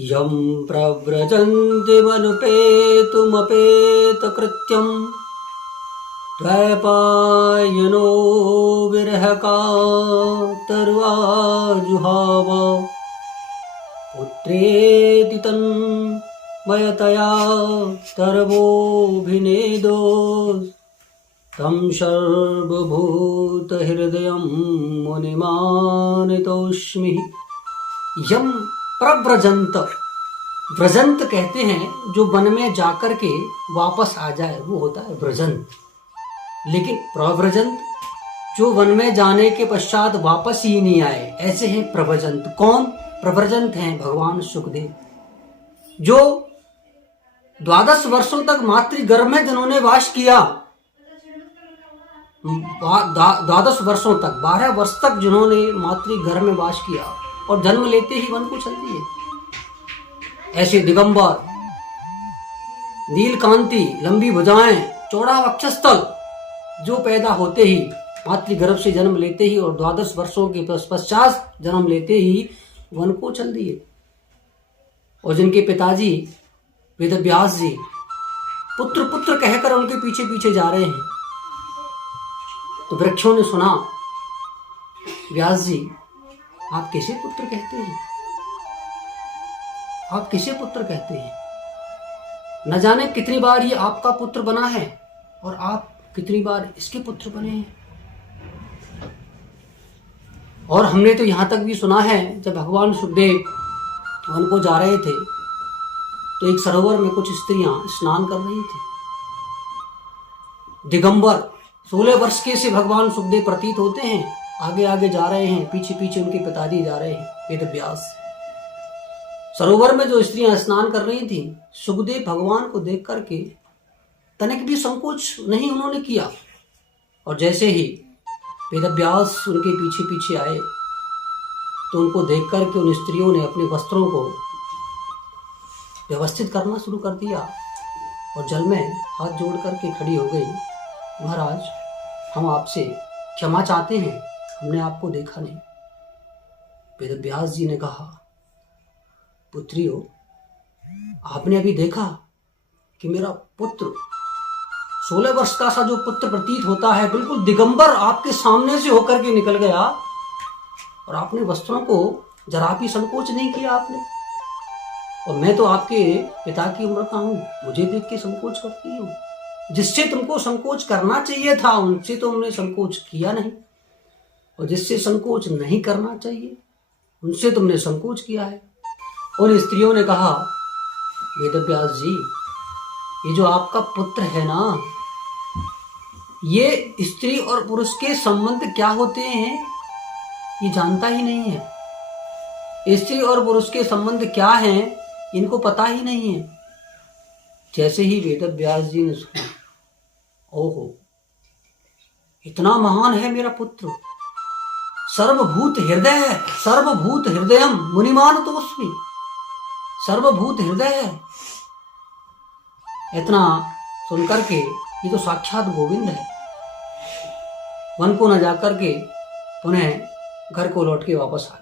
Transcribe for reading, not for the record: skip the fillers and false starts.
यं प्रव्रजन्ति मनुपेतुमपेतकृत्यं द्वैपायनो विरहकातर्वाजुहाव पुत्रेति तन्मयतया सर्वोऽभिनेदो तं सर्वभूतहृदयं मुनिमानितोऽस्मि। यम प्रव्रजंत, व्रजंत कहते हैं जो वन में जाकर के वापस आ जाए वो होता है व्रजंत। लेकिन प्रव्रजंत जो वन में जाने के पश्चात वापस ही नहीं आए, ऐसे हैं प्रव्रजंत। कौन प्रव्रजंत हैं? भगवान सुखदेव, जो 12 वर्षों तक मातृगर्भ में जिन्होंने वास किया, 12 वर्षों तक, 12 वर्ष तक जिन्होंने मातृगर्भ में वास किया और जन्म लेते ही वन को चल दिए। ऐसे दिगंबर, नीलकांति, लंबी भुजाएं, चौड़ा वक्षस्थल, जो पैदा होते ही मातृगर्भ से जन्म लेते ही और 12 वर्षों के पश्चात जन्म लेते ही वन को चल दिए। और जिनके पिताजी वेदव्यास जी पुत्र पुत्र कहकर उनके पीछे पीछे जा रहे हैं, तो वृक्षों ने सुना, व्यास जी आप किसे पुत्र कहते हैं? आप किसे पुत्र कहते हैं? न जाने कितनी बार ये आपका पुत्र बना है और आप कितनी बार इसके पुत्र बने हैं। और हमने तो यहां तक भी सुना है, जब भगवान सुखदेव वन को जा रहे थे तो एक सरोवर में कुछ स्त्रियां स्नान कर रही थी। दिगंबर 16 वर्ष के से भगवान सुखदेव प्रतीत होते हैं, आगे आगे जा रहे हैं, पीछे पीछे उनके पिताजी जा रहे हैं वेदव्यास। सरोवर में जो स्त्रियां स्नान कर रही थी, सुखदेव भगवान को देख करके तनिक भी संकोच नहीं उन्होंने किया। और जैसे ही वेदव्यास उनके पीछे पीछे आए तो उनको देख करके उन स्त्रियों ने अपने वस्त्रों को व्यवस्थित करना शुरू कर दिया और जल में हाथ जोड़ करके खड़ी हो गई, महाराज हम आपसे क्षमा चाहते हैं, हमने आपको देखा नहीं। वेदव्यास जी ने कहा, पुत्रियों आपने अभी देखा कि मेरा पुत्र 16 वर्ष का सा जो पुत्र प्रतीत होता है, बिल्कुल दिगंबर आपके सामने से होकर के निकल गया और आपने वस्त्रों को जरा भी संकोच नहीं किया आपने। और मैं तो आपके पिता की उम्र का हूं, मुझे देख के संकोच करती हूँ। जिससे तुमको संकोच करना चाहिए था उनसे तो हमने संकोच किया नहीं, और जिससे संकोच नहीं करना चाहिए उनसे तुमने संकोच किया है। उन स्त्रियों ने कहा, वेदव्यास जी ये जो आपका पुत्र है ना, ये स्त्री और पुरुष के संबंध क्या होते हैं ये जानता ही नहीं है। स्त्री और पुरुष के संबंध क्या हैं इनको पता ही नहीं है। जैसे ही वेदव्यास जी ने सुना, ओहो इतना महान है मेरा पुत्र, सर्वभूत हृदय, सर्वभूत हृदयम मुनिमानतोऽस्मि, सर्वभूत हृदय है। इतना सुनकर के ये तो साक्षात गोविंद है। वन को न जाकर के पुनः घर को लौट के वापस आ